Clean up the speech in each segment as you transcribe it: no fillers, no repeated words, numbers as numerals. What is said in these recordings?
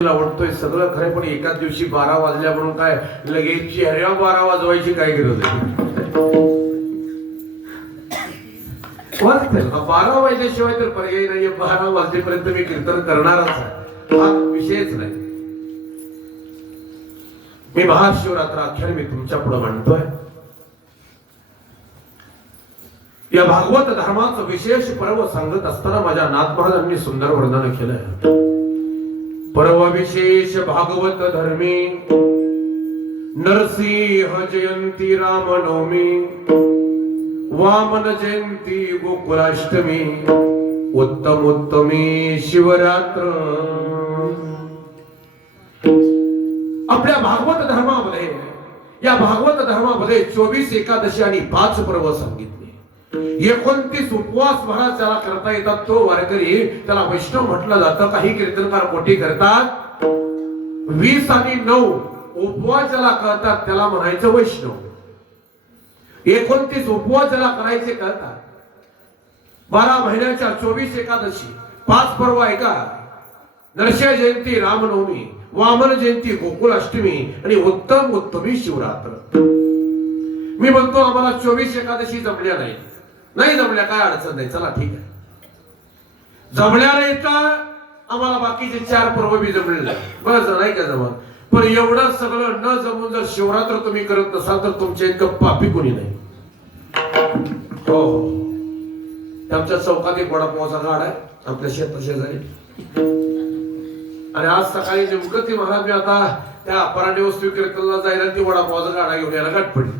आवडतोय सगळं खरं, पण एकाच दिवशी 12 वाजल्या म्हणून काय लगेच चेहऱ्या 12 वाजवायची काय गरज आहे? 12 वाजल्याशिवाय तर पर्याय नाहीये. 12 वाजलेपर्यंत मी कीर्तन करणारच आहे, हा विषयच नाही. मी महाशिवरात्र आख्यान मी तुमच्या पुढे मांडतोय. या भागवत धर्माचं विशेष पर्व सांगत असताना माझ्या नाथ महाराजांनी सुंदर वर्णन केलं. पर्व विशेष भागवत धर्मी, नरसिंह जयंती रामनवमी, वामन जयंती गोकुलाष्टमी, उत्तम उत्तमी शिवरात्र. आपल्या भागवत धर्मामध्ये, या भागवत धर्मामध्ये 24 एकादशी आणि 5 पर्व सांगितले. 29 उपवास महाराज ज्याला करता येतात तो वारकरी, त्याला वैष्णव म्हटलं जातं. काही कीर्तनकार कोटी करतात. 20 आणि 9 उपवास ज्याला करतात त्याला म्हणायचं वैष्णव. 29 उपवास ज्याला करायचे करतात. 12 महिन्याच्या 24 एकादशी, 5 पर्व ऐका. नरसिंह जयंती रामनवमी, वामन जयंती गोकुलाष्टमी आणि उत्तम उत्तमी शिवरात्र. मी म्हणतो आम्हाला 24 एकादशी जमल्या नाही जमल्या काय अडचण नाही, चला ठीक आहे. जमल्या नाही का आम्हाला बाकीचे 4 पर्व बी जमले नाही, बस नाही का जमत. पण एवढं सगळं न जमून जर शिवरात्र तुम्ही करत नसाल तर तुमच्या इतकं पापी कोणी नाही. हो हो, आमच्या चौकात एक वडापावचा गाडा आहे आपल्या शेजारी. आणि आज सकाळी नेमकं ती महाराज मी आता त्या परांडे वस्तू कीर्तनला जायला ती वडापावचा गाडा घेऊन यायला गाठ पडली.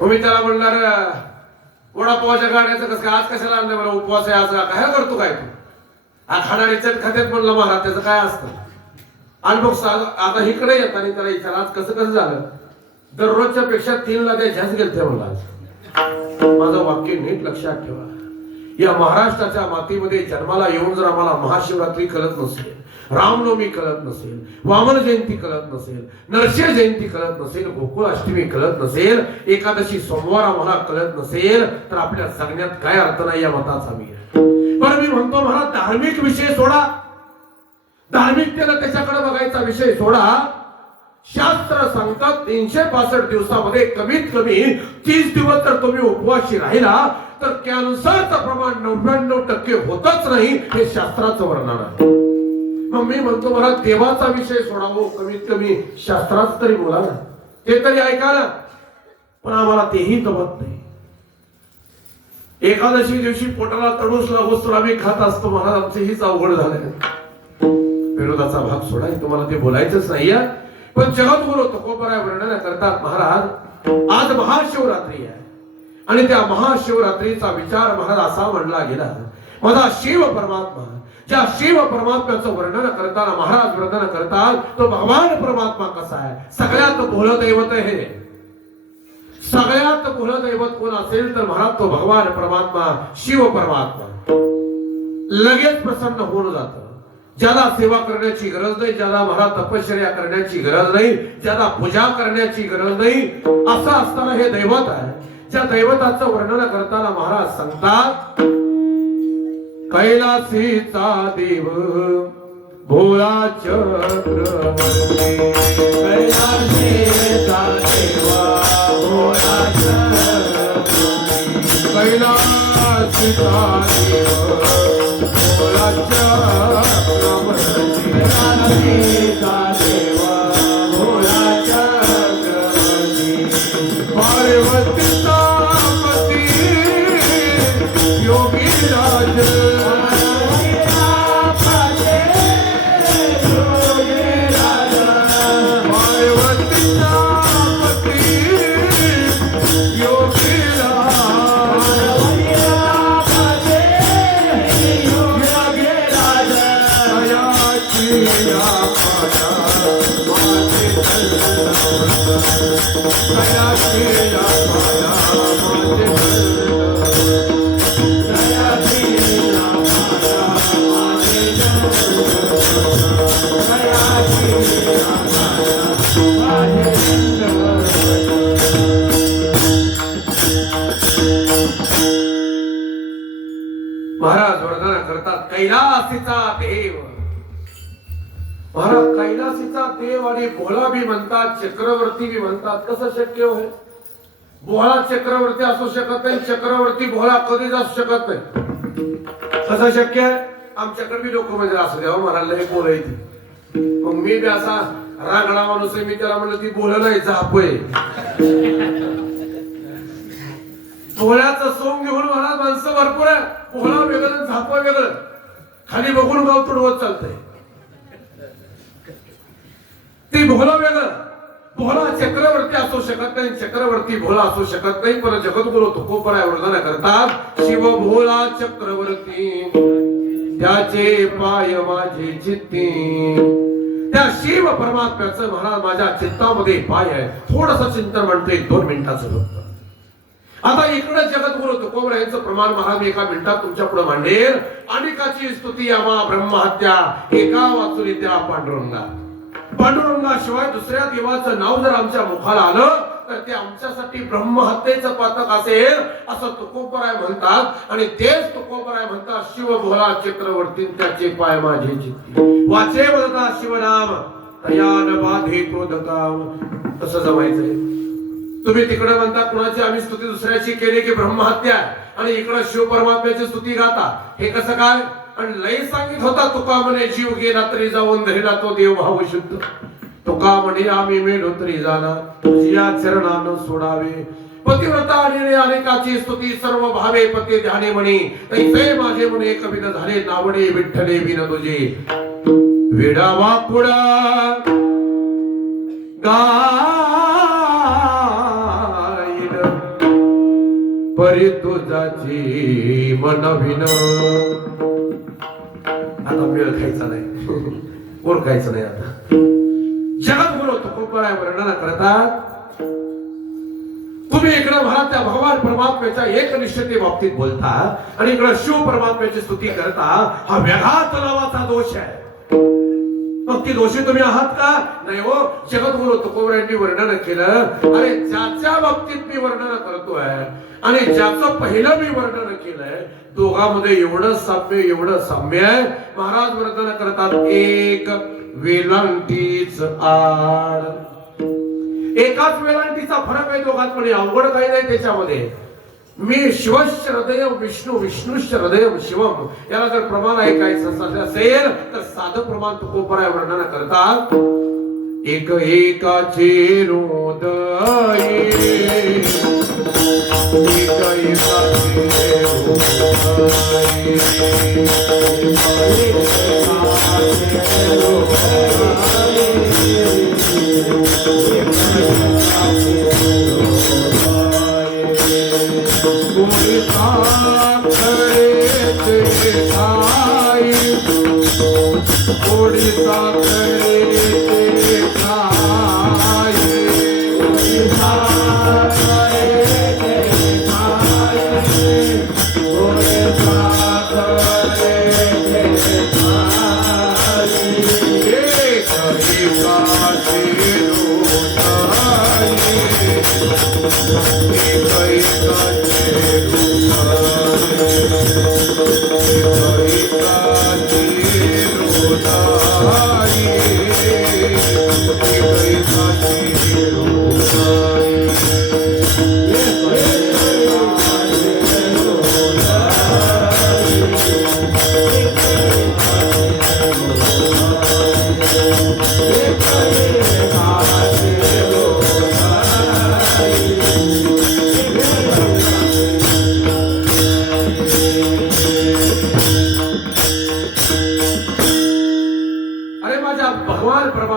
मी त्याला म्हणणार वडापावच्या गाड्याचं कसं काय आज कशाला आणलं? मला उपवास आहे, आज काय करतो काय तू? हा खाणारे चट खात्यात म्हणलं महाराज त्याचं काय असतं. आणि मग आता इकडे येत आणि त्याला विचार आज कसं झालं. दररोजच्या पेक्षा 3ला त्या झ्यास गेलते म्हणला. माझं वाक्य नीट लक्षात ठेवा. या महाराष्ट्राच्या मातीमध्ये जन्माला येऊन जर आम्हाला महाशिवरात्री कळत नसेल, रामनवमी कळत नसेल, वामन जयंती कळत नसेल, नरसिंह जयंती कळत नसेल, गोकुळाष्टमी कळत नसेल, एकादशी सोमवार आम्हाला कळत नसेल तर आपल्या जगण्यात काय अर्थ नाही या मताचा मी. पण मी म्हणतो महाराज धार्मिक विषय सोडा, धार्मिकतेला त्याच्याकडे बघायचा विषय सोडा. शास्त्र सांगतात 365 दिवसामध्ये कमीत कमी 30 दिवस जर तुम्ही उपवासी राहिला तर कॅन्सरचं प्रमाण 99% होतच नाही, हे शास्त्राचं वर्णन आहे. मग मी म्हणतो मला देवाचा विषय सोडावं, कमीत कमी शास्त्रात तरी बोला ना, ते तरी ऐका ना. पण आम्हाला तेही जमत नाही. एकादशी दिवशी पोटाला तडूस लागोस तर आम्ही खात असतो. महाराज आमचे हीच अवघड झालंय. विरोधाचा भाग सोडा, तुम्हाला ते बोलायचंच नाही. पण जगद्गुरु तुकोबराय वर्णन करतात महाराज आज महाशिवरात्री आहे आणि त्या महाशिवरात्रीचा विचार महाराज असा म्हणला गेला. माझा शिव परमात्मा, ज्या शिव परमात्म्याचं वर्णन करताना महाराज वर्णन करतात तो भगवान परमात्मा कसा आहे. सगळ्यात भोलं दैवत आहे. सगळ्यात भोलं दैवत कोण असेल तर महाराज तो भगवान परमात्मा, शिव परमात्मा. लगेच प्रसन्न होऊन जातं. ज्याला सेवा करण्याची गरज नाही, ज्याला महाराज तपश्चर्या करण्याची गरज नाही, ज्याला पूजा करण्याची गरज नाही, असं असताना हे दैवत आहे. ज्या दैवताचं वर्णन करताना महाराज सांगतात कैलासीचा देव भोळा चक्रवर्ती, कैलासीचा देव भोळा चक्रवर्ती, कैलासीचा देव भोळा चक्रवर्ती, कैलासीचा देव भोळा चक्रवर्ती, पार्वतीचा पती योगी राज, महाराज वर्णन करतात कैलास कैलासीचा देव. महाराज कैलासीचा देव आणि भोळा बी म्हणतात, चक्रवर्ती बी म्हणतात. कसं शक्य होय? भोळा चक्रवर्ती असू शकत नाही, चक्रवर्ती भोळा कधीच असू शकत नाही. कसं शक्य आहे? आमच्याकडे बी लोक म्हणजे असू द्यावं महाराजला हे बोलायची. मग मी बी असा रागडा माणूस आहे, मी त्याला म्हणलं ती बोल नाही झापोय. भोळ्याचं सोंग घेऊन महाराज माणसं भरपूर आहे. भोळा वेगळं झापा वेगळं. खाली बघून गाव तुडवत चालतंय. ती भोला वेगळं. भोला चक्रवर्ती असू शकत नाही, चक्रवर्ती भोला असू शकत नाही. पण जगद्गुरु तुकोबराय वर्णन करतात, शिव भोला चक्रवर्ती त्याचे पाय माझे चित्ती. त्या शिव परमात्म्याचं महाराज माझ्या चित्तामध्ये पाय आहे. थोडस चिंतन म्हणते 2 मिनिटाचं फक्त. आता इकडे जगद्गुरु तुकोबराय यांचं प्रमाण महाराज मी 1 मिनिटात तुमच्या पुढे मांडेल. अनेकाची स्तुती आम्हा ब्रह्महत्या एका वाचून त्या पांडुरंगा. पांडुरंगाशिवाय दुसऱ्या देवाचं नाव जर आमच्या मुखाला आलं तर ते आमच्यासाठी ब्रह्महत्येचं पातक असेल असं तुकोबराय म्हणतात. आणि तेच तुकोबराय म्हणतात, शिव भोला चक्रवर्ती त्याचे पाय माझे चित्ती. वाचे बोलता शिवनाम तयान बाधे क्रोधकाम. कसं जमायचंय? तुम्ही तिकडे म्हणता कुणाची आम्ही स्तुती दुसऱ्याची केली की ब्रह्महत्या, आणि इकडे शिव परमात्म्याची स्तुती गाता. हे कसं काय? आणि लय सांगित होता तुका म्हणे, जीव गेला तरी जाऊन धरिला तो देव भाव शुद्ध. तुका म्हणे आम्ही मेलो तरी जाणार तुझ्या चरणानं सोडावे. पतिव्रता आणि अनेकाची स्तुती सर्व भावे पती ध्याने म्हणे, तैसे माझे म्हणे कविता झाले नावडे विठ्ठले बिन तुझे. वेडा वाकुडा परी तुझाची मनविन. आता मेळ खायचा नाही, ओळखायचं नाही. आता जगद्गुरु तुकोबराय वर्णन करतात, तुम्ही इकडे महाराज त्या भगवान परमात्म्याच्या एकनिष्ठते बाबतीत बोलता आणि इकडे शिव परमात्म्याची स्तुती करता. हा वेगळा तलावाचा दोष आहे. मग ती दोषी तुम्ही आहात का? नाही हो. जगद्गुरु तुकोबरायांनी वर्णन केलं, अरे ज्याच्या बाबतीत मी वर्णन करतोय आणि ज्याचं पहिलं मी वर्णन केलंय, दोघांमध्ये एवढं साम्य आहे. महाराज वर्णन करतात, एक वेलांटीच आड. एकाच वेलांटीचा फरक आहे दोघात, पण अवघड काही नाही त्याच्यामध्ये. मी शिवश्च हृदय विष्णू विष्णुश्च हृदय शिवम. याला जर प्रमाण आहे काय असेल तर साधं प्रमाण तुकोबराय वर्णन करतात, एक एकाचे हृदय, एक एकाचे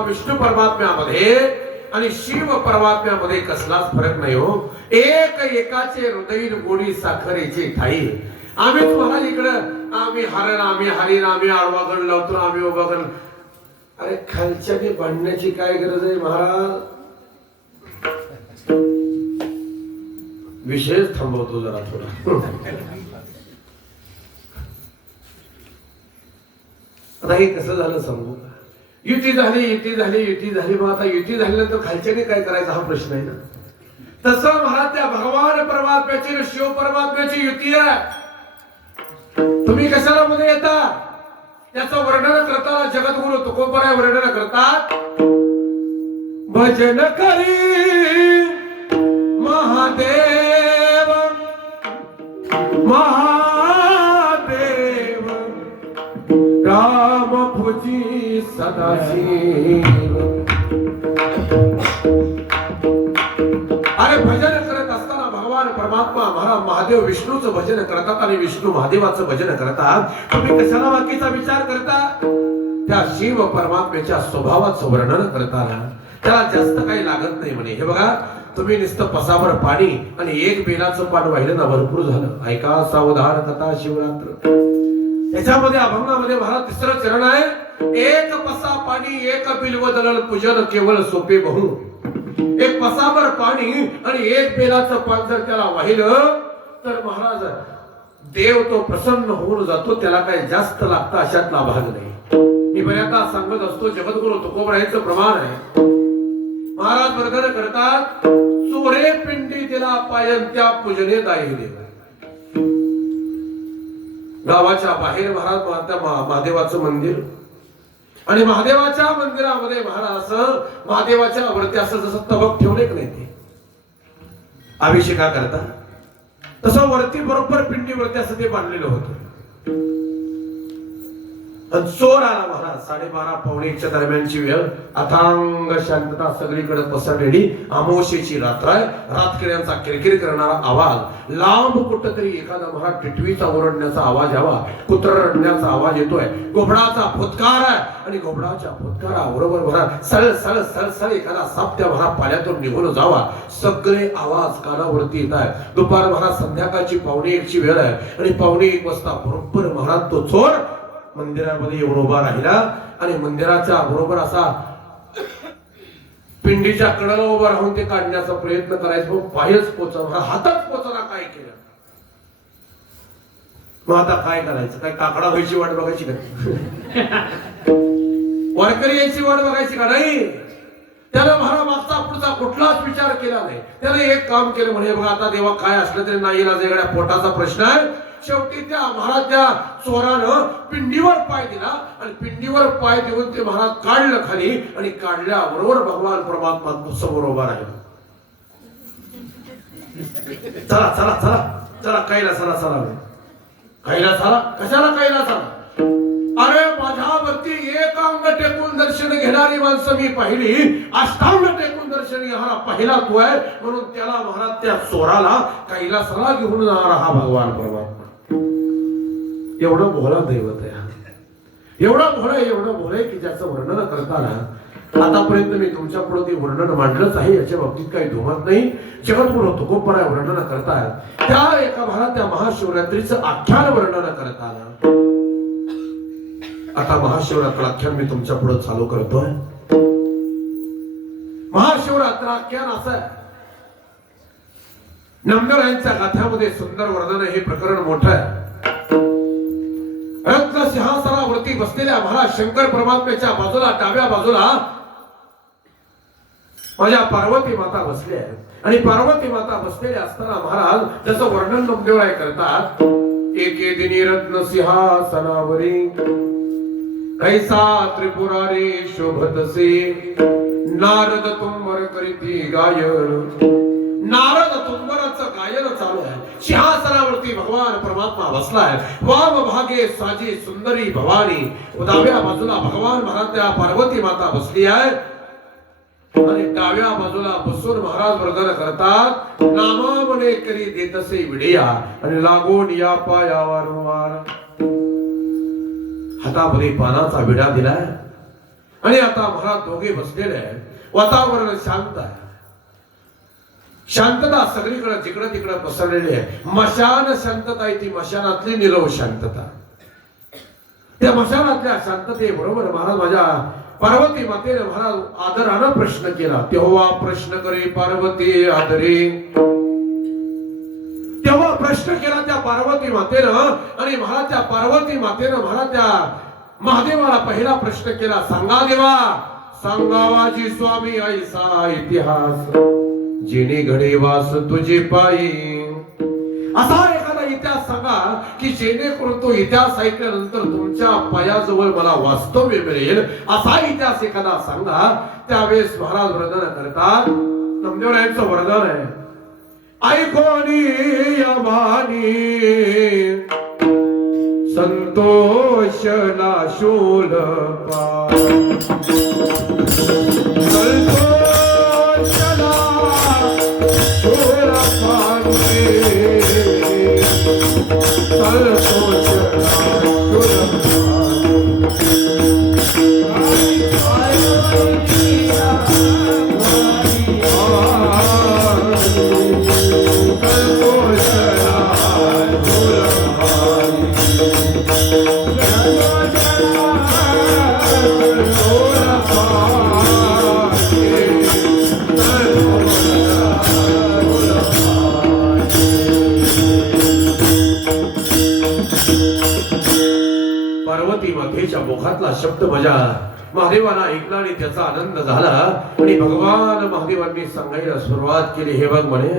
विष्णू परमात्म्यामध्ये आणि शिव परमात्म्यामध्ये कसलाच फरक नाही हो. एक एकाचे हृदय गोडी साखरेची ठाई. आम्ही तुम्हाला इकडं आम्ही हरण, आम्ही हरिण, आम्ही आडवागण लावतो, आम्ही उभागण. अरे खालच्याने बांधण्याची काय गरज आहे महाराज? विशेष थांबवतो जरा थोडा. आता हे कसं झालं सांगू? युती झाली मग आता युती झाल्यानंतर खालच्याने काय करायचा हा प्रश्न आहे ना. तसं महाराज त्या भगवान परमात्म्याची शिव परमात्म्याची युती आहे. तुम्ही कशाला मध्ये येता? त्याचं वर्णन करताना जगद्गुरु तुकोबराय वर्णन करतात. भजन करी महादेव महादेव राम भुजी सदाशिव. अरे भजन करत असताना भगवान परमात्मा महादेव विष्णूचं भजन करतात आणि विष्णू महादेवाचं भजन करतात. तुम्ही कशाला बाकीचा विचार करता? त्या शिव परमात्म्याच्या स्वभावाचं वर्णन करताना त्याला जास्त काही लागत नाही म्हणे. हे बघा, तुम्ही नुसतं पसाभर पाणी आणि एक बेलाचं पान वाहिलं ना भरपूर झालं. ऐका सावधान कथा शिवरात्र. याच्यामध्ये अभंगामध्ये महाराज तिसरं चरण आहे. एक पसा पाणी एक बिल्व दलल पूजन केवळ सोपे बहु. एक पसाभर पाणी आणि एक बेलाचं पान जर त्याला वाहिलं तर महाराज देव तो प्रसन्न होऊन जातो. त्याला काही जास्त लागतं अशातला भाग नाही. मी बऱ्याचदा सांगत असतो, जगद्गुरु तुकोबरायांचं प्रमाण आहे. महाराज वर्णन करतात, चोरे पिंडी दिला पायन त्या पूजने दाई देव. गावाच्या बाहेर महाराज महादेवाचं मंदिर आणि महादेवाच्या मंदिरामध्ये महाराज महादेवाच्या वरती असं जसं तबक ठेवले की नाही ते अभिषेका करता, तसं वरती बरोबर पिंडीवरती असं ते बांधलेलं होतं. चोर आला महाराज. 12:30 पावणे 1च्या दरम्यानची वेळ. अथांग शांतता सगळीकडे पसरलेली. अमावस्येची रात्र आहे. रातकिड्यांचा किरकिर करणारा आवाज. लांब कुठतरी एखादा महाराज टिटवीचा ओरडण्याचा आवाज यावा. कुत्र रडण्याचा आवाज येतोय. घोबडाचा फुतकार आहे आणि घोबडाच्या फुतकाराबरोबर महाराज सळ सळ सळ सळ एखादा साप त्या महाराज पाल्यातून निघून जावा. सगळे आवाज कानावरती येत आहे. दुपार महाराज संध्याकाळची 1:45ची वेळ आहे आणि 1:45 वाजता बरोबर महाराज तो चोर मंदिरामध्ये येऊन उभा राहिला आणि मंदिराच्या बरोबर असा पिंडीच्या कडेला उभा राहून ते काढण्याचा प्रयत्न करायचा. मग पायच पोचवला, हातच पोचवला. काय केलं मग आता काय करायचं? काय काकडा व्हायची वाट बघायची का? वारकरी यायची वाट बघायची का? नाही. त्याला महाराज मागचा पुढचा कुठलाच विचार केला नाही. त्याने एक काम केलं म्हणे, बघा आता देवा काय असलं तरी नाही ना, वेगळ्या पोटाचा प्रश्न आहे. शेवटी त्या महाराज त्या चोरानं पिंडीवर पाय दिला आणि पिंडीवर पाय देऊन ते महाराज काढलं खाली आणि काढल्याबरोबर भगवान परमात्मा समोर उभा राहिला. चला चला चला चला कैलासाला चला. कैलासाला कशाला? कैलासाला. अरे माझ्यावरती एक अंग टेकून दर्शन घेणारी माणसं मी पाहिली. अष्टांग टेकून दर्शन घेणारा पहिला तू आहे. म्हणून त्याला महाराज त्या चोराला कैलासाला घेऊन जाणारा हा भगवान परमात्मा. एवढं भोळा दैवत आहे. एवढं भोळा की ज्याचं वर्णन करताना आतापर्यंत मी तुमच्या पुढे ते वर्णन मांडलंच आहे. याच्या बाबतीत काही धुमत नाही. जगद्गुरु तुकोबराय वर्णन करतायत. त्या एका महाराज त्या महाशिवरात्रीचं आख्यान वर्णन करताना आता महाशिवरात्र आख्यान मी तुमच्या पुढे चालू करतोय. महाशिवरात्र आख्यान असं आहे. नंदरायांच्या गाथ्यामध्ये सुंदर वर्णन. हे प्रकरण मोठं आहे. रत्न सिंहासनावरती बसलेल्या महाराज शंकर परमात्म्याच्या बाजूला डाव्या बाजूला माझ्या पार्वती माता बसल्या आहेत आणि पार्वती माता बसलेल्या असताना महाराज त्याचं वर्णन नंदराय करतात. एके दिनी रत्न सिंहासनावरी कैसा त्रिपुरारी शोभतसे नारद तुंबर करीती गायन. नारद तुंबराचं गायन चालू आहे. सिंहासनावरती भगवान परमात्मा बसलाय. वाम भागे साजी सुंदरी भवानी. डाव्या बाजूला भगवान महाराज त्या पार्वती माता बसली आहे आणि डाव्या बाजूला बसून महाराज वर्णन करतात. नामा मने करी देतसे विडिया आणि लागून या पाया वारंवार. हातामध्ये पानाचा विडा दिलाय आणि आता महाराज दोघे बसलेले आहेत. वातावरण शांत आहे. शांतता सगळीकडे जिकडे तिकडे पसरलेली आहे. मशान शांतता आहे ती. मशानातली निरव शांतता. त्या मशानातल्या शांततेबरोबर महाराज माझ्या पार्वती मातेने महाराज आदरानं प्रश्न केला. तेव्हा प्रश्न करे पार्वती आदरे. तेव्हा प्रश्न केला त्या पार्वती मातेनं आणि महाराज त्या पार्वती मातेनं महाराज त्या महादेवाला पहिला प्रश्न केला. सांगा देवा, सांगावाजी स्वामी ऐसा इतिहास जेणे घडे वास तुझे पायी. असा एखादा इतिहास सांगा की जेणेकरून तो इतिहास ऐकल्यानंतर तुमच्या पायाजवळ मला वास्तव्य मिळेल असा इतिहास एखादा सांगा. त्यावेळेस महाराज वर्णन करतात. नामदेवरायांचं वर्णन आहे. ऐकोनी या वाणी संतोष ना शूल पार्वती मातेच्या मुखातला शब्द माझ्या महादेवाला ऐकला आणि त्याचा आनंद झाला आणि भगवान महादेवांनी सांगायला सुरुवात केली. हे बघ म्हणे,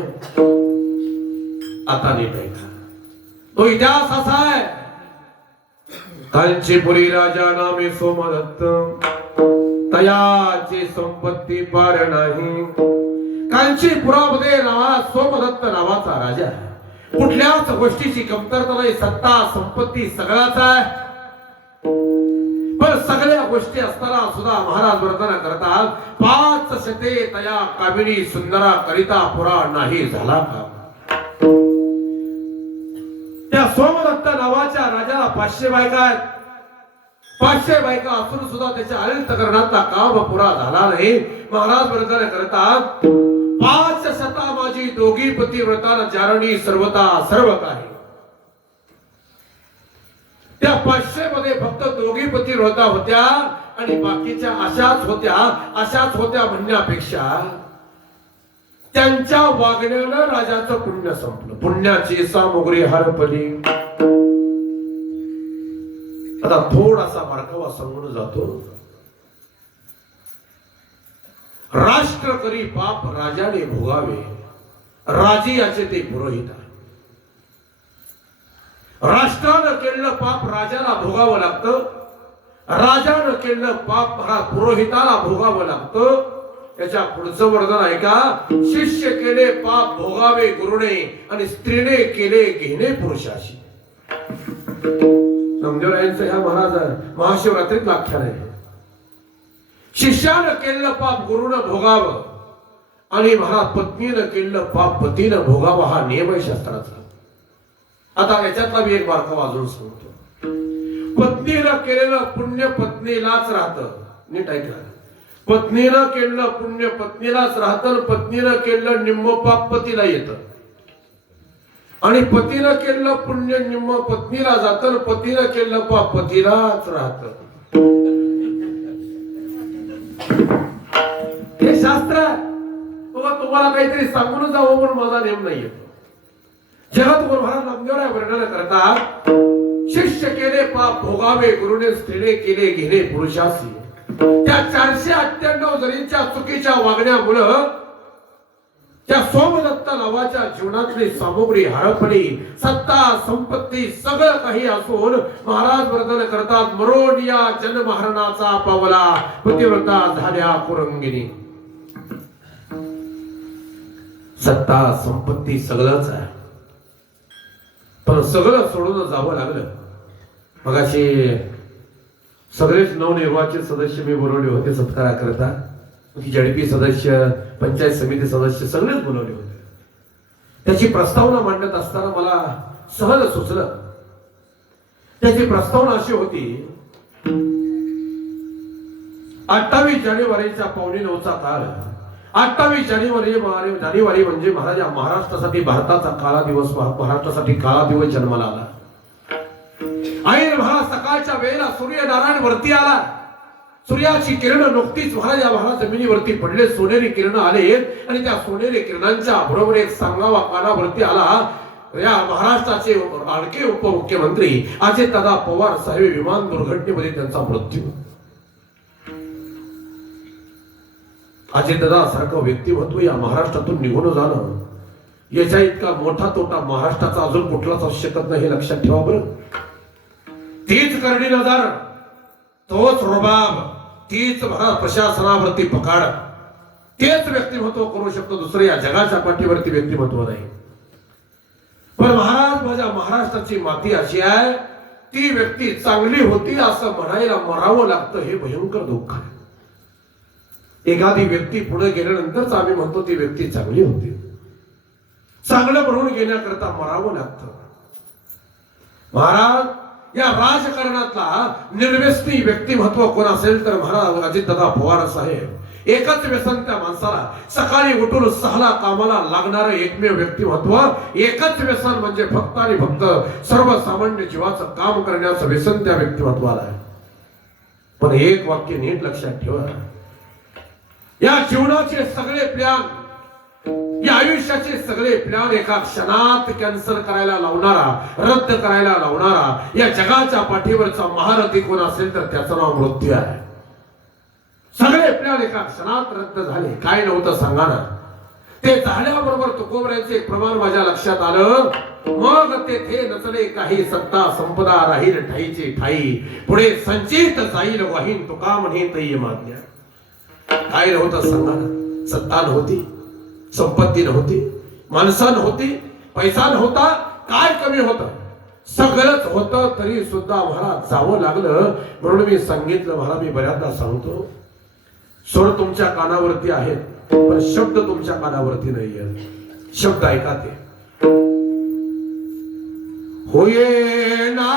आता नीट ऐका. तो इतिहास असा आहे. कांचीपुरी राजा नामे सोमदत्त, तयाची संपत्ती पार नाही. कांचीपुरामध्ये सोमदत्त नावाचा राजा, कुठल्याच गोष्टीची कमतरता नाही. सत्ता संपत्ती सगळाच आहे. पण सगळ्या गोष्टी असताना सुद्धा महाराज वर्णन करतात. 5 शते तया कामिनी सुंदरा करिता पुरा नाही झाला का. त्या सोमदत्त नावाच्या राजाला 500 बायका आहेत. 500 बायका असून सुद्धा त्याच्या अंतःकरणाचा काम पुरा झाला नाही. महाराज वर्णन करतात. 5 शता माझी दोघी पतिव्रता चारणी सर्वता सर्व काही. त्या 500 मध्ये फक्त दोघी पतिव्रता होत्या आणि बाकीच्या अशाच होत्या म्हणण्यापेक्षा त्यांच्या वागण्यानं राजाचं पुण्य संपलं. पुण्याची सामुग्री हरपली. आता थोडासा बारकावा सांगून जातो. राष्ट्र करी पाप राजाने भोगावे, राजे याचे ते पुरोहित. राष्ट्रानं केलेलं पाप राजाला भोगावं लागतं. राजानं केलेलं पाप पुरोहिताला भोगावं लागतं. त्याच्या पुढचं वर्णन आहे का. शिष्य केले पाप भोगावे गुरुने आणि स्त्रीने केले घेणे पुरुषाशी. नामदेवरायांचं ह्या महाराज महाशिवरात्रीत आख्यान आहे. शिष्यानं केलेलं पाप गुरुनं भोगावं आणि महाराज पत्नीनं केलेलं पाप पतीनं भोगावं हा नियम आहे शास्त्राचा. आता याच्यातला मी एक बारकावा अजून सांगतो. पत्नीनं केलेलं पुण्य पत्नीलाच राहतं. नीट ऐका. पत्नीनं केलेलं पुण्य पत्नीलाच राहतं. पत्नीनं केलेलं निम्म पाप पतीला येतं आणि पतीनं केलेलं पुण्य निम्म पत्नीला जातं. पतीनं केलेलं पाप पतीलाच राहतं. हे शास्त्र तुम्हाला काहीतरी सांगून जावं म्हणून माझा नेम नाहीये. जगद्गुरु महाराज नामदेवराय वर्णन करतात. शिष्य केले पाप भोगावे गुरुने स्त्रीने केले घेणे पुरुषासी. त्या 498 जणींच्या चुकीच्या वागण्यामुळं त्या सोमदत्त नावाच्या जीवनातली सामुग्री हरपली. सत्ता संपत्ती सगळं काही असून महाराज वर्णन करतात. मरोण या जन्महरणाचा पावला पतिव्रता झाल्या कुरंगिनी. सत्ता संपत्ती सगळंच आहे पण सगळं सोडून जावं लागलं. मगाशी सगळेच नवनिर्वाचित सदस्य मी बोलवले होते सत्कारा करता. जडपी सदस्य, पंचायत समिती सदस्य सगळेच बोलवले होते. त्याची प्रस्तावना मांडत असताना मला सहज सुचलं. त्याची प्रस्तावना अशी होती. 28 जानेवारीचा 8:45चा काळ. 28 जानेवारी म्हणजे महाराष्ट्रासाठी भारताचा काळा दिवस, महाराष्ट्रासाठी काळा दिवस जन्माला आला. आणि महाराज सकाळच्या वेळेला सूर्यनारायण वरती आला. सूर्याची किरण नुकतीच महाराज जमिनीवरती पडले. सोनेरी किरण आले आणि त्या सोनेरी किरणांच्या बरोबर एक सांगावा कानावरती आला. या महाराष्ट्राचे लाडके उपमुख्यमंत्री अजितदादा पवार साहेब विमान दुर्घटनेमध्ये त्यांचा मृत्यू. अजितदादा सारखं व्यक्तिमत्व या महाराष्ट्रातून निघून जाणं याच्या इतका मोठा तोटा महाराष्ट्राचा अजून कुठलाच असू शकत नाही, हे लक्षात ठेवा बरं. तीच करडी नजर, तोच रुबाब, तीच प्रशासनावरती पकड, तेच व्यक्तिमत्व करू शकतो, दुसरं या जगाच्या पाठीवरती व्यक्तिमत्व नाही. पण महाराज, माझ्या महाराष्ट्राची माती अशी आहे, ती व्यक्ती चांगली होती असं म्हणायला मरावं लागतं, हे भयंकर दुःख आहे. एखादी व्यक्ती पुढे गेल्यानंतरच आम्ही म्हणतो ती व्यक्ती चांगली होती. चांगलं म्हणून घेण्याकरता मरावं लागतं. महाराज, या राजकारणातला निर्व्यसनी व्यक्तिमत्व कोण असेल तर महाराज अजितदादा पवार साहेब. एकच व्यसन त्या माणसाला, सकाळी उठून 6ला कामाला लागणारं एकमेव व्यक्तिमत्व, एकच व्यसन म्हणजे फक्त आणि फक्त सर्वसामान्य जीवाचं काम करण्याचं व्यसन त्या व्यक्तिमत्वाला आहे. पण एक वाक्य नीट लक्षात ठेवा, या जीवनाचे सगळे प्लॅन, या आयुष्याचे सगळे प्लॅन एका क्षणात कॅन्सल करायला लावणारा, रद्द करायला लावणारा या जगाच्या पाठीवरचा महारथी कोण असेल तर त्याचं नाव मृत्यू आहे. सगळे प्लॅन एका क्षणात रद्द झाले. काय नव्हतं सांगा ना. ते झाल्याबरोबर तुकोबऱ्यांचे एक प्रमाण माझ्या लक्षात आलं. मग तेथे नचले काही सत्ता संपदा, राहील ठाईची ठाई, पुढे संचित जाईल वाहीन तुका म्हणे तै माज्ञा. काय नव्हतं सांगा ना. सत्ता नव्हती, संपत्ती नव्हती, माणसं नव्हती, पैसा नव्हता, काय कमी होतं, सगळंच होतं, तरी सुद्धा मला जावं लागलं. म्हणून मी सांगितलं, मला मी बऱ्याचदा सांगतो, स्वर तुमच्या कानावरती आहेत पण शब्द तुमच्या कानावरती नाहीये. शब्द ऐका ते. होये ना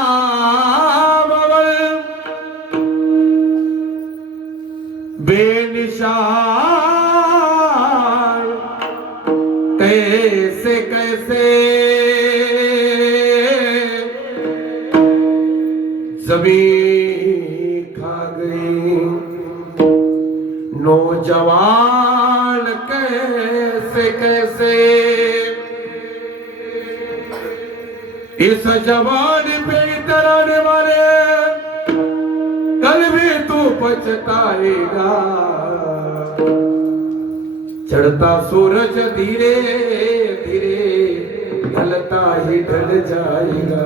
बेनिशान, कैसे कैसे जमीन खा गई, नौजवान कैसे कैसे इस जवानी पे इतराने वाले, कल भी तू पछताएगा, चढ़ता सूरज धीरे धीरे ढलता ही ढल जाएगा.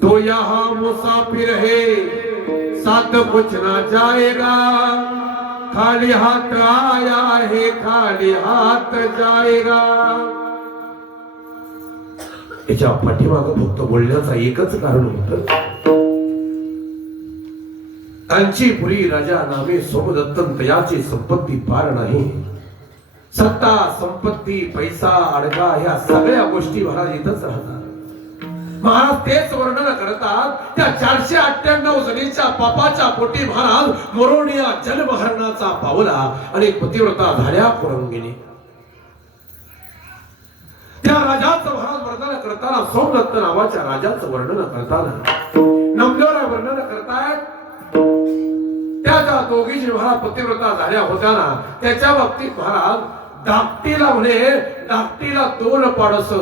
तो यहाँ मुसाफिर है, साथ कुछ ना जाएगा, खाली हाथ आया है खाली हाथ जाएगा. याच्या पाठीमागं फक्त बोलण्याचं एकच कारण होतं. कांचीपुरी राजा नामे सोमदत्तन तयाची संपत्ती पार नाही. सत्ता, संपत्ती, पैसा, अडका ह्या सगळ्या गोष्टी महाराज इथंच राहतात. महाराज तेच वर्णन करतात, त्या 498 जणीच्या पापाच्या पोटी महाराज मोरोनिया जन्महरणाचा पावला आणि पतिव्रता झाल्या कुरंगिनी. त्या राजाचं महाराज वर्णन करताना, सोमदत्त नावाच्या राजाचं वर्णन करताना नमदेवराय वर्णन करतायत, त्या ज्या दोघीची महाराज पतिव्रता झाल्या होत्या ना, त्याच्या बाबतीत महाराज धाकटीला म्हणे, धाकटीला 2 पाडस,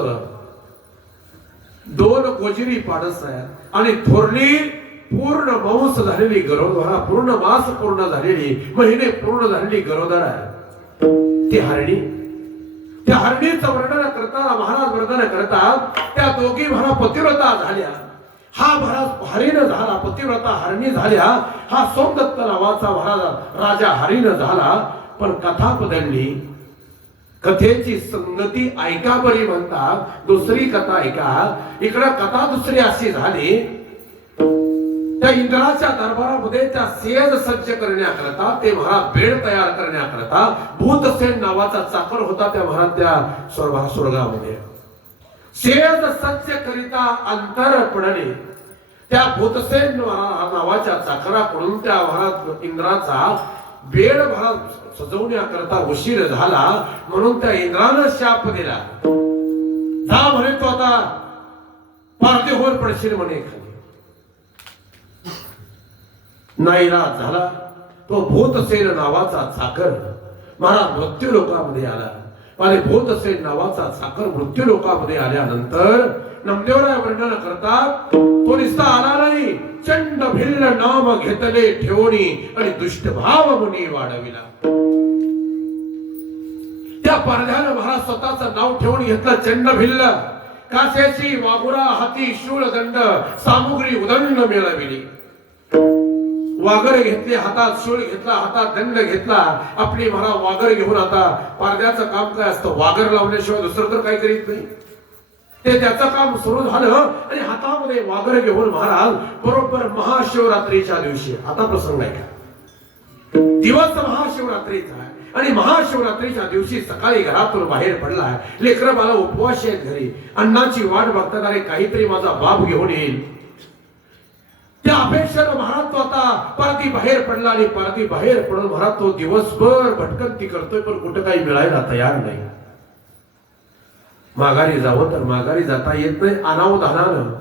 2 गोजिरी पाडस आहेत आणि थोरली पूर्ण मांस झालेली गरोदर, पूर्ण मास पूर्ण झालेली, महिने पूर्ण झालेली गरोदर आहे. ती हरणी, त्या हरणीचं वर्णन करताना महाराज वर्णन करतात, त्या दोघी महाराज पतिव्रता झाल्या. हा महाराज हरीण झाला, पतिव्रता हरणी झाल्या. हा सोमदत्त नावाचा महाराज राजा हरीण झाला. पण कथा बदलली. कथेची संगती ऐका बरी म्हणतात, दुसरी कथा ऐका. इकडे कथा दुसरी अशी झाली, त्या इंद्राच्या दरबारामध्ये त्या सेज सज्ज करण्याकरता, ते महाराज बेड तयार करण्याकरता भूतसेन नावाचा चाकर होता त्या महाराज त्या स्वर्गामध्ये. सेज सज्ज करिता अंतर पडले. त्या भूतसेन नावाच्या चाकराकडून त्या महाराज इंद्राचा बेड महाराज सजवण्याकरता उशीर झाला, म्हणून त्या इंद्रानं शाप दिला. जा म्हणे तो आता पार्थिव पडशील म्हणे खाली. नाईलाज झाला. तो भूतसेन नावाचा चाकर महाराज मृत्यू लोकामध्ये आला. आणि भूतसेन नावाचा चाकर मृत्यू लोकामध्ये आल्यानंतर नामदेवराय वर्णन करतात, तो निस्ता आला नाही, चंड भिल्ल नाम घेतले ठेवणी आणि दुष्ट भाव मुनी वाढविला. त्या पडद्यानं महाराज स्वतःचं नाव ठेवून घेतलं चंड भिल्ल कास्याची वाघुरा हाती शूळ दंड सामुग्री उदंड मिळविली. वाघर घेतले हातात, शूळ घेतला हातात, दंड घेतला. आपली महाराज वाघर घेऊन आता पडद्याचं काम काय असतं, वाघर लावल्याशिवाय दुसरं तर काही करीत नाही. ते त्याचं काम सुरू झालं आणि हातामध्ये वाघर घेऊन महाराज बरोबर महाशिवरात्रीच्या दिवशी, आता प्रसंग आहे का, दिवस महाशिवरात्रीचा आहे आणि महाशिवरात्रीच्या दिवशी सकाळी घरातून बाहेर पडलाय. लेकरं मला उपवास आहेत घरी, अन्नाची वाट बघतात, अरे काहीतरी माझा बाप घेऊन येईल. त्या अपेक्षेनं महाराज तो आता परती बाहेर पडला आणि परती बाहेर पडून महाराज तो दिवसभर भटकंती करतोय, पण कुठं काही मिळायला तयार नाही. माघारी जावं तर माघारी जाता येत नाही. अनावधानानं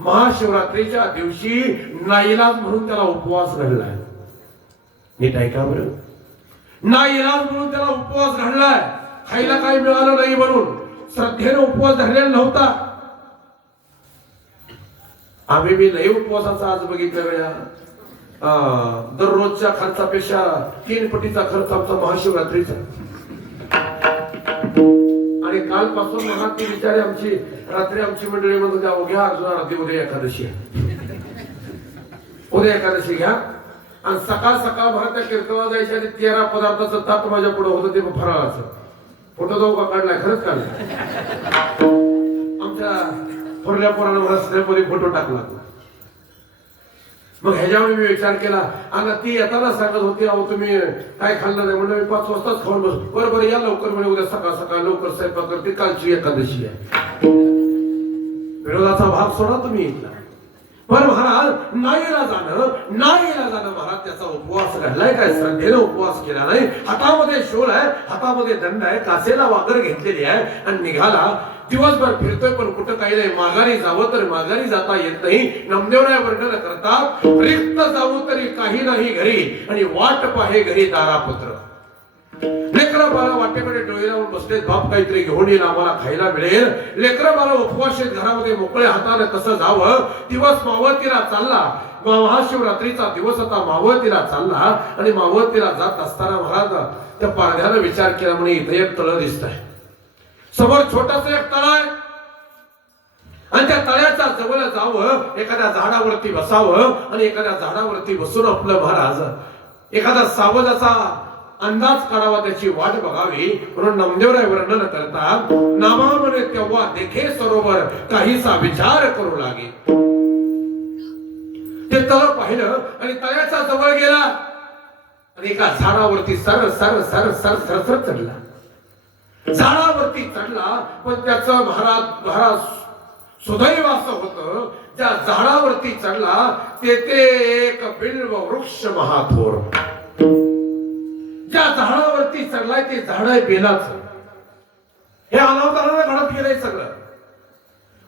महाशिवरात्रीच्या दिवशी नाईलाज म्हणून त्याला उपवास घडलाय. नीट ऐका बरं, नाईलाज म्हणून त्याला उपवास घडलाय. खायला काही मिळालं नाही म्हणून श्रद्धेनं उपवास धरलेला नव्हता. आम्ही बी लय उपवासाचा आज बघितलं वेळा, दररोजच्या खर्चापेक्षा 3 पटीचा खर्च आमचा महाशिवरात्रीचा. आणि कालपासून महाती विचारे आमची रात्री आमची मंडळी म्हणत होत्या, घ्या अर्जुना रात्री उद्या एकादशी आहे, उद्या एकादशी घ्या. आणि सकाळ सकाळ भारतात कीर्तनाला जायच्या आणि 13 पदार्थाचं ताट माझ्या पुढे होतं, ते फराळाचं. फोटो जाऊ का काढलाय, खरंच काढलाय. आमच्या थोरल्या पोरानं मला स्नॅपमध्ये फोटो टाकला. मग ह्याच्यावर मी विचार केला, आणि ती येताना सांगत होती, अहो तुम्ही काय खाल्लं नाही म्हणलं. मी 5 वाजताच खाऊन बस. बरोबर या लवकर म्हणे, उद्या सकाळ सकाळ लवकर स्वयंपाक करते, कालची एकादशी आहे. विरोधाचा भाग सोडा तुम्ही इथला. पण महाराज नाईला जाणं महाराज त्याचा उपवास घडलाय. काय श्रद्धेनं उपवास केला नाही. हातामध्ये शूळ आहे, हातामध्ये दंड आहे, कासेला वाघर घेतलेली आहे आणि निघाला. दिवसभर फिरतोय पण कुठं काही नाही. माघारी जावं तर माघारी जाता येत नाही. नामदेवराय वर्णन करतात, रिक्त जाऊ तरी काही नाही घरी आणि वाट पाहे घरी दारापत्र. लेकरं बाळा वाटेकडे डोळे लावून बसलेत, बाप काहीतरी घेऊन येईल, आम्हाला खायला मिळेल. लेकरं बाळा उपवासित घरामध्ये मोकळ्या हाताने कसं जावं. दिवस मावळतीला चालला. महाशिवरात्रीचा दिवस आता मावळतीला चालला आणि मावळतीला जात असताना महाराज त्या पारध्यानं विचार केला, म्हणे इथे एक तळ दिसत आहे, समोर छोटस एक तळ आहे आणि त्या तळ्याच्या जवळ जावं, एखाद्या झाडावरती बसावं आणि एखाद्या झाडावरती बसून आपलं महाराज एखादा सावजाचा अंदाज काढावा, त्याची वाट बघावी. म्हणून नामदेवराय वर्णन करतात, नामामने तेव्हा देखे सरोवर काहीसा विचार करू लागे. ते तळ पाहिलं आणि तळ्याच्या जवळ गेला आणि एका झाडावरती sir sir sir sir sir sir चढला. झाडावरती चढला पण त्याचं महाराज सुदैव असं होतं, त्या झाडावरती चढला तेथे एक बिल्व वृक्ष महाथोर. ज्या झाडावरती चढलाय ते झाड आहे बेलाचं. हे अनावधानाने घडत गेलंय सगळं.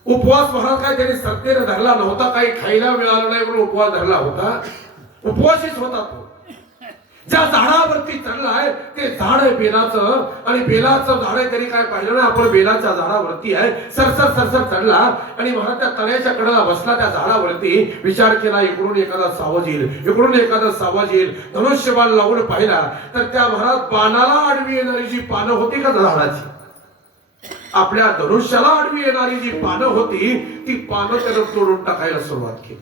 उपवास महाराज काय त्यांनी श्रद्धेने धरला नव्हता, काही खायला मिळालं नाही म्हणून उपवास धरला होता, उपवासीच होता तो. ज्या झाडावरती चढलाय ते झाड आहे बेलाचं आणि बेलाचं झाड आहे. तरी काय पाहिलं ना आपण, बेलाच्या झाडावरती आहे. सरसर सरसर चढला आणि महाराज त्या तळ्याच्या कडेला बसला. त्या झाडावरती विचार केला, इकडून एखादा सावज येईल, इकडून एखादा सावज येईल. धनुष्यबाण लावून पाहिला तर त्या महाराज बाणाला आडवी येणारी जी पानं होती का झाडाची, आपल्या धनुष्याला आडवी येणारी जी पानं होती ती पानं त्यानं तोडून टाकायला सुरुवात केली.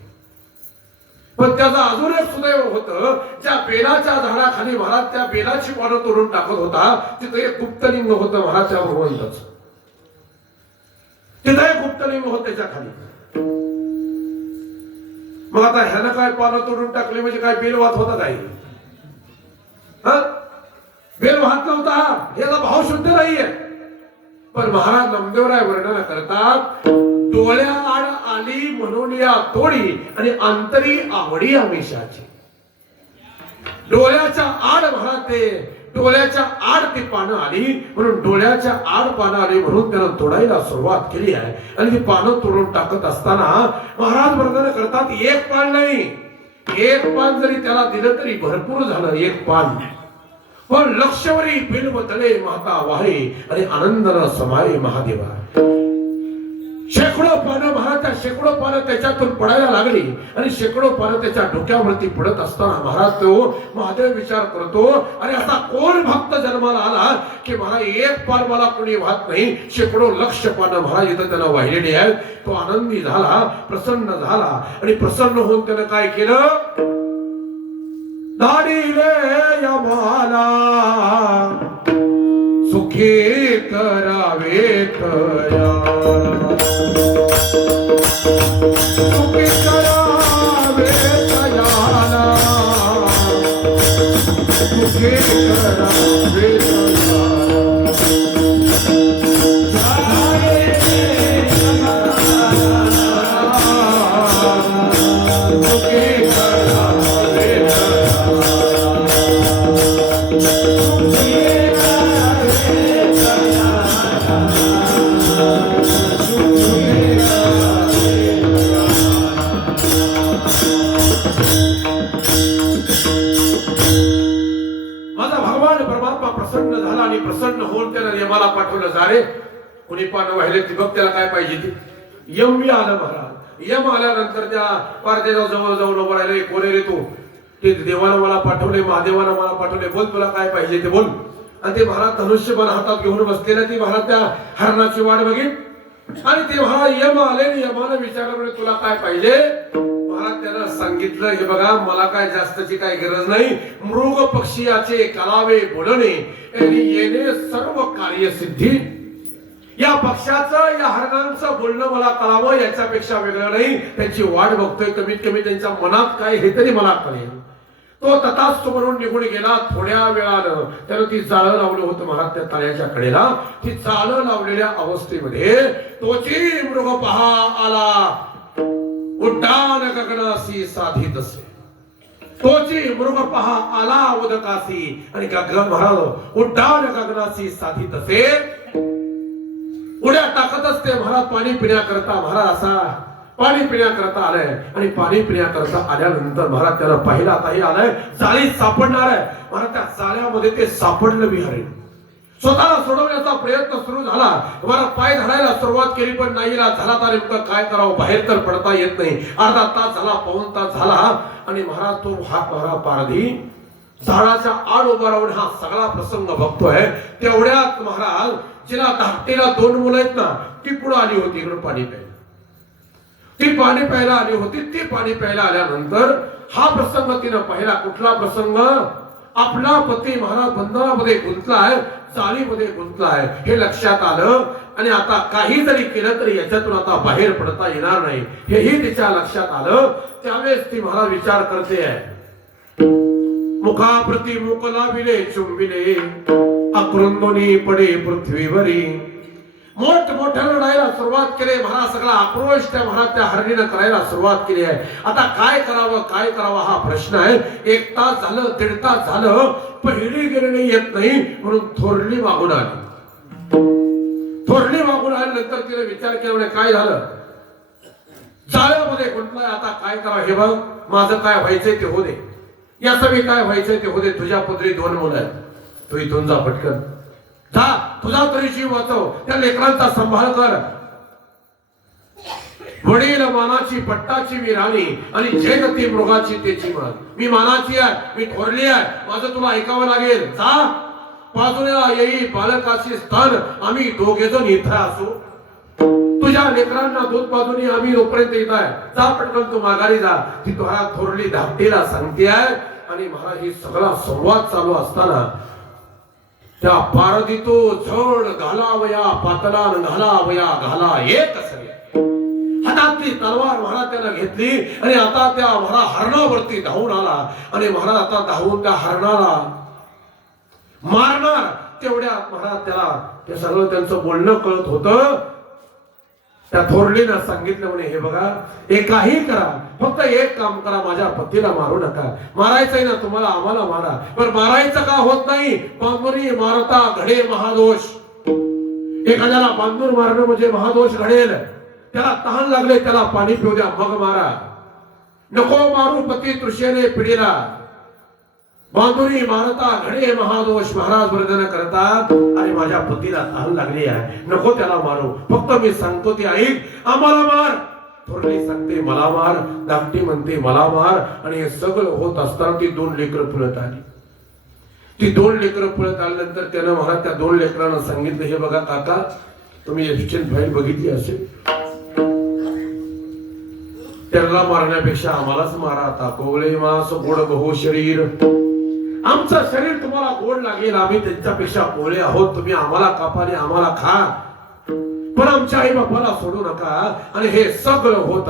पण त्याचा अजून एक सुदैव होतं, ज्या बेलाच्या झाडाखाली महाराज त्या बेलाची पानं तोडून टाकत होता तिथे एक गुप्तलिंग होतं महाराजच्या भगवंताचं. तिथे एक गुप्तलिंग होतं त्याच्या खाली. मग आता ह्यानं काय पानं तोडून टाकली म्हणजे काय बेल वाहत होता काय? बेल वाहत नव्हता, याचा भाव शुद्ध नाहीये. पण महाराज नामदेवराय वर्णन करतात, डोळ्याआड आली म्हणून या तोडी आणि अंतरी आवडी आमिषाची. डोळ्याच्या आड महाराज ते डोळ्याच्या आड ती पानं आली म्हणून डोळ्याच्या आड पानं आली म्हणून त्यानं तोडायला सुरुवात केली आहे. आणि ती पानं तोडून टाकत असताना महाराज वर्णन करतात, एक पान नाही, एक पान जरी त्याला दिलं तरी भरपूर झालं एक पान. पण लक्षवरी बिल्व तळे माता वाहे आणि आनंदन समाये महादेवा. शेकडो पानं महाराज, त्या शेकडो पानं त्याच्यातून पडायला लागली आणि शेकडो पानं त्याच्या डोक्यावरती पडत असताना महाराज तो महादेव विचार करतो, अरे असा कोण भक्त जन्माला आला की महाराज एक पान मला कोणी वाहत नाही, शेकडो लक्ष पानं महाराज इथं त्याला वाहिलेली आहेत. तो आनंदी झाला, प्रसन्न झाला आणि प्रसन्न होऊन त्यानं काय केलं, दाडीले यमाला सुखी करावे तया, सुखी करावे तयाला, सुखी करावे प्रसन्न होऊन त्याला यमाला पाठवलं. जा रे, कुणी पानं वाहिले ती बघ, त्याला काय पाहिजे ती. यम बी आलं महाराज. यम आल्यानंतर त्या पारदेवा जवळ जाऊन उभं राहिले, कोण रे तू? ते देवानं मला पाठवले, महादेवानं मला पाठवले, बोल तुला काय पाहिजे ते बोल. आणि ते महाराज धनुष्यबाण हातात घेऊन बसलेले, ती महाराज त्या हरणाची वाट बघित आणि ते महाराज यम आले, यमानं विचारलं म्हणजे तुला काय पाहिजे. महाराज त्याला सांगितलं, हे बघा मला काय जास्तची काय गरज नाही, मृग पक्षीयाचे कलावे बोलणे येणे सर्व कार्यसिद्धी. या पक्षाचं या हरणांचं बोलणं मला कळावं याच्यापेक्षा वेगळं नाही. त्यांची वाट बघतोय, कमीत कमी त्यांच्या मनात काय हे तरी मला कळेल. तो तथास्तु म्हणून निघून गेला. थोड्या वेळानं त्यानं ती जाळं लावलं होतं महाराज त्या तळ्याच्या कडेला. ती जाळं लावलेल्या अवस्थेमध्ये तोची मृग पहा आला, उड्डाण गगनासी साधित असे. तोची मृग पहा आला उदकासी, आणि गगन महाराज उड्डाण गगनासी साधित असे. उड्या टाकत असते महाराज पाणी पिण्याकरता. महाराज असा पाणी पिण्याकरता आलाय आणि पाणी पिण्याकरता आल्यानंतर महाराज त्याला पहिला ताही आलाय, जाळीत सापडणार आहे. महाराज त्या जाळ्यामध्ये ते सापडलं विहारी. स्वतःला सोडवण्याचा प्रयत्न सुरू झाला. मला पाय धरायला सुरुवात केली पण नाही झाला. तर नेमकं काय करावं, बाहेर तर पडता येत नाही. अर्धा तास झाला, पाऊण तास झाला आणि महाराज तो हा पारधी झाडाच्या आड उभा राहून हा सगळा प्रसंग बघतोय. तेवढ्यात महाराज जिला धाकटेला 2 मुलं आहेत ना, ती पुढे आली होती इकडे पाणी प्यायला. ती पाणी प्यायला आली होती. ती पाणी प्यायला आल्यानंतर हा प्रसंग तिनं पाहिला. कुठला प्रसंग, आपला पती महाराज बंधनामध्ये गुंतलाय, चाळीमध्ये गुंतलाय हे लक्षात आलं. आणि आता काही जरी केलं तरी याच्यातून आता बाहेर पडता येणार नाही हेही तिच्या लक्षात आलं. त्यावेळेस ती महाराज विचार करते आहे, मुखाप्रती मुख लाविले चुंबिले, आकृंदोनी पडे पृथ्वीवरी. मोठमोठ्या लढायला सुरुवात केली महाराज. सगळा आक्रोश त्या महाराज त्या हरणीनं करायला सुरुवात केली आहे. आता काय करावं हा प्रश्न आहे. 1 तास झालं, 1.5 तास झालं, पहिली गिरणी येत नाही म्हणून थोरली मागून आली. थोरली मागून आल्यानंतर तिने विचार केला, म्हणजे काय झालं, जाळ्यामध्ये गुंतलाय, आता काय करावं. हे बघ, माझं काय व्हायचंय ते हो दे, या सगळी काय व्हायचंय ते हो दे. तुझ्या पदरी 2 मुलं आहेत, तू इथून जा पटकन, जा, तुझा तरी जीव वाचव, त्या लेकरांचा सांभाळ कर. वडील मानाची पट्टाची मी राणी आणि जगती मृगाची त्याची मान. मी मानाची आहे, मी थोरली आहे, माझं तुला ऐकावं लागेल. जा, बाजूला येई बालकाची स्थान, आम्ही दोघे जण इथं असू. तुझ्या लेकरांना दूध बाजूनी आम्ही जोपर्यंत येत आहे, जा पटकन तू माघारी जा. ती तुला थोरली धाकटीला सांगते आहे. आणि महाराज ही सगळा संवाद चालू असताना त्या पारदीतो झड घालावया पातलान घालावया घाला एक सगळे. हातातली तलवार महाराज त्यानं घेतली आणि आता त्या महाराज हरणावरती धावून आला. आणि महाराज आता धावून त्या हरणाला मारणार. तेवढ्यात महाराज त्याला ते सगळं त्यांचं बोलणं कळत होतं. त्या थोरलीनं सांगितलं, म्हणे हे बघा, एकाही करा, फक्त एक काम करा, माझ्या पतीला मारू नका. मारायचंय ना तुम्हाला, आम्हाला मारा, पण मारायचं का होत नाही. बांधुरी मारता घडे महादोष. एखाद्याला बांधून मारणं म्हणजे महादोष घडेल. त्याला तहान लागले, त्याला पाणी पिऊ द्या, मग मारा. नको मारू पती तृषेने पिढीला. बांधुरी मारता घडे महादोष महाराज वर्णन करतात. आणि माझ्या पतीला तहान लागली आहे, नको त्याला मारू, फक्त मी सांगतो ते ऐक, आम्हाला मार. थोरली सांगते मला मार, धाकटी म्हणते मला मार. आणि हे सगळं होत असताना ती 2 लेकरं पळत आली. ती 2 लेकरं पळत आल्यानंतर त्यानं महाराज त्या 2 लेकरांना सांगितलं, हे बघा काका, तुम्ही एफिशियंट फाईल बघितली असेल, त्याला मारण्यापेक्षा आम्हालाच मारा. आता कोवळे मास गोड बहु शरीर, आमचं शरीर तुम्हाला गोड लागेल, आम्ही त्यांच्यापेक्षा कोवळे आहोत, तुम्ही आम्हाला कापाने आम्हाला खा, पण आमच्या आई बापाला सोडू नका. आणि हे सगळं होत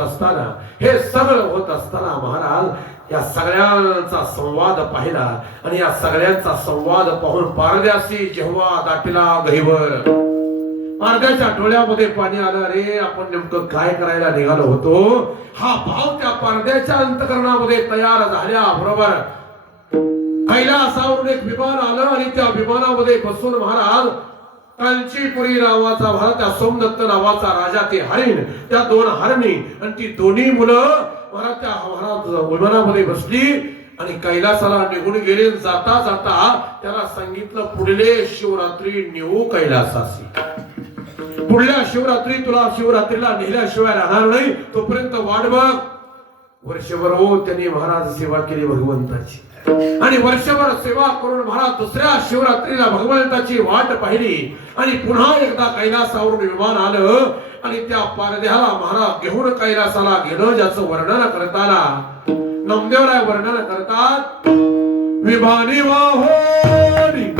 असताना महाराज या सगळ्यांचा संवाद पाहिला. आणि या सगळ्यांचा संवाद पाहून पारद्यासी जेव्हा दाटीला गहिवर, पारद्याच्या डोळ्यामध्ये पाणी आलं. रे आपण नेमकं काय करायला निघालो होतो, हा भाव त्या पारद्याच्या अंतकरणामध्ये तयार झाल्या बरोबर कैलासावरून एक विमान आलं. आणि त्या विमानामध्ये बसून महाराज कांचीपुरी नावाचा महाराज, त्या सोमदत्त नावाचा राजा, ते हरिण, त्या 2 हरणी आणि ती दोन्ही मुलं महाराज त्या महाराज विमानामध्ये बसली आणि कैलासाला निघून गेले. जाता जाता त्याला सांगितलं, पुढले शिवरात्री नेऊ कैलासासी, पुढल्या शिवरात्री तुला शिवरात्रीला नेल्याशिवाय राहणार नाही, तोपर्यंत वाट बघ. वर्षभर त्यांनी महाराज सेवा केली भगवंताची. आणि वर्षभर सेवा करून महाराज दुसऱ्या शिवरात्रीला भगवंताची वाट पाहिली. आणि पुन्हा एकदा कैलासावरून विमान आलं. आणि त्या पारद्याला महाराज घेऊन कैलासाला गेलं. ज्याचं वर्णन करताना नामदेवराय वर्णन करतात, विमानी वाहोरी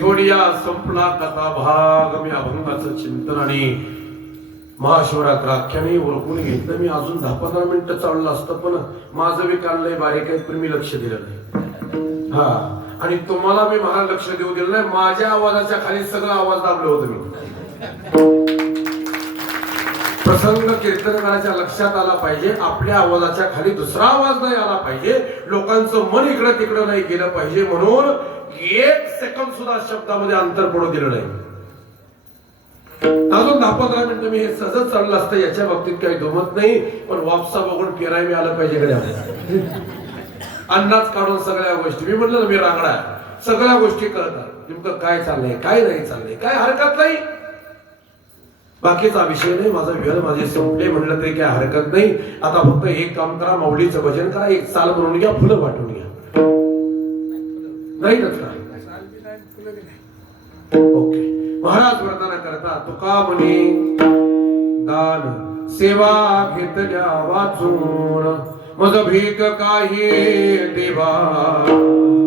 थोडिया संपला कथा भाग. मी अभंगाचं चिंतन आणि महाशिवरात्र आख्याने ओळखून घेतलं. मी अजून 10-15 मिनिटं चाललं असतं, पण माझं बी काल लय बारीक आहे, पण मी लक्ष दिलं नाही. हा, आणि तुम्हाला मी महान लक्ष देऊ दिलं नाही. माझ्या आवाजाच्या खाली सगळं आवाज दाबलं होतं मी. प्रसंग कीर्तनकाराच्या लक्षात आला पाहिजे, आपल्या आवाजाच्या खाली दुसरा आवाज नाही आला पाहिजे, लोकांचं मन इकडं तिकडं नाही गेलं पाहिजे. म्हणून 1 सेकंद सुद्धा शब्दामध्ये अंतर पडू दिलं नाही. अजून 10-15 मिनिटं मी हे सहज चाललं असतं, याच्या बाबतीत काही दुमत नाही. पण वापसा बघून फिराय मी आलं पाहिजे कडे, अन्नाच काढून सगळ्या गोष्टी. मी म्हटलं ना, मी रांगडा, सगळ्या गोष्टी कळतात, नेमकं काय चाललंय काय नाही चाललंय, काय हरकत नाही. बाकीचा विषय नाही, माझा वेळ माझे संपले म्हटलं तरी काय हरकत नाही. आता फक्त एक काम करा, माऊलीचं भजन करा, एक साल म्हणून घ्या, फुलं वाटून घ्या. नाही का? ओके. महाराज वर्णन करता, तुका म्हणे दान सेवा घेतल्या वाचून, मग भीक काही देवा,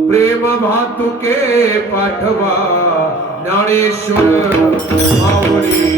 प्रेम भातुके पाठवा, ज्ञानेश्वर माऊली